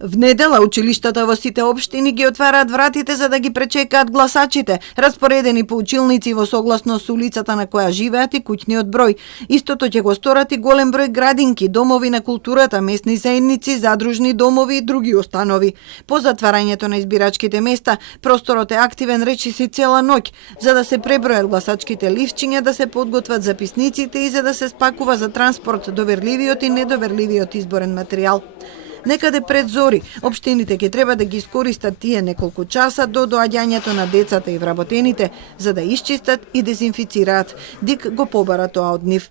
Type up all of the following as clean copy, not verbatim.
В недела училиштата во сите општини ги отвараат вратите за да ги пречекаат гласачите, распоредени по училници во согласно со улицата на која живеат и куќниот број. Истото ќе го сторат и голем број градинки, домови на културата, местни заедници, задружни домови и други установи. По затварањето на избирачките места, просторот е активен речиси цела ноќ, за да се пребројат гласачките ливчиња, да се подготват записниците и за да се спакува за транспорт доверливиот и недоверливиот изборен материјал. Некаде пред зори, општините ќе треба да ги искористат тие неколку часа до доаѓањето на децата и вработените, за да исчистат и дезинфицираат. ДИК го побара тоа од нив.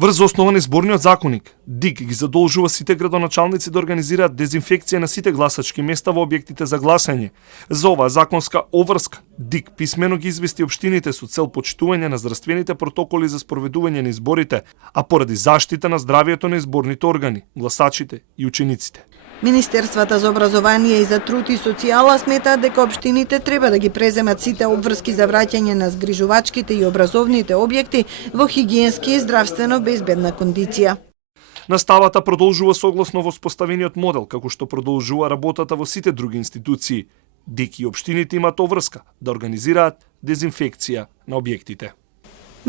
Врз основа на изборниот законник, ДИК ги задолжува сите градоначалници да организираат дезинфекција на сите гласачки места во објектите за гласање. За оваа законска обврска, ДИК писмено ги извести општините со цел почитување на здравствените протоколи за спроведување на изборите, а поради заштита на здравието на изборните органи, гласачите и учениците. Министерствата за образование и за труд и социјала сметаат дека општините треба да ги преземат сите обврски за враќање на згрижувачките и образовните објекти во хигиенски и здравствено безбедна кондиција. Наставата продолжува согласно воспоставениот модел, како што продолжува работата во сите други институции. ДИК и општините имаат обврска да организираат дезинфекција на објектите.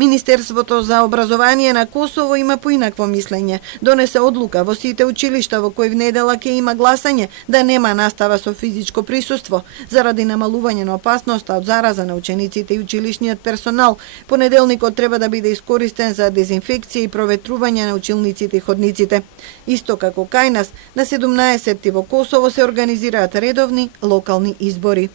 Министерството за образование на Косово има поинакво мислење. Донесе одлука во сите училишта во кои в недела ќе има гласање да нема настава со физичко присуство, заради намалување на опасноста од зараза на учениците и училишниот персонал. Понеделникот треба да биде искористен за дезинфекција и проветрување на училниците и ходниците. Исто како кај нас, на 17 во Косово се организираат редовни локални избори.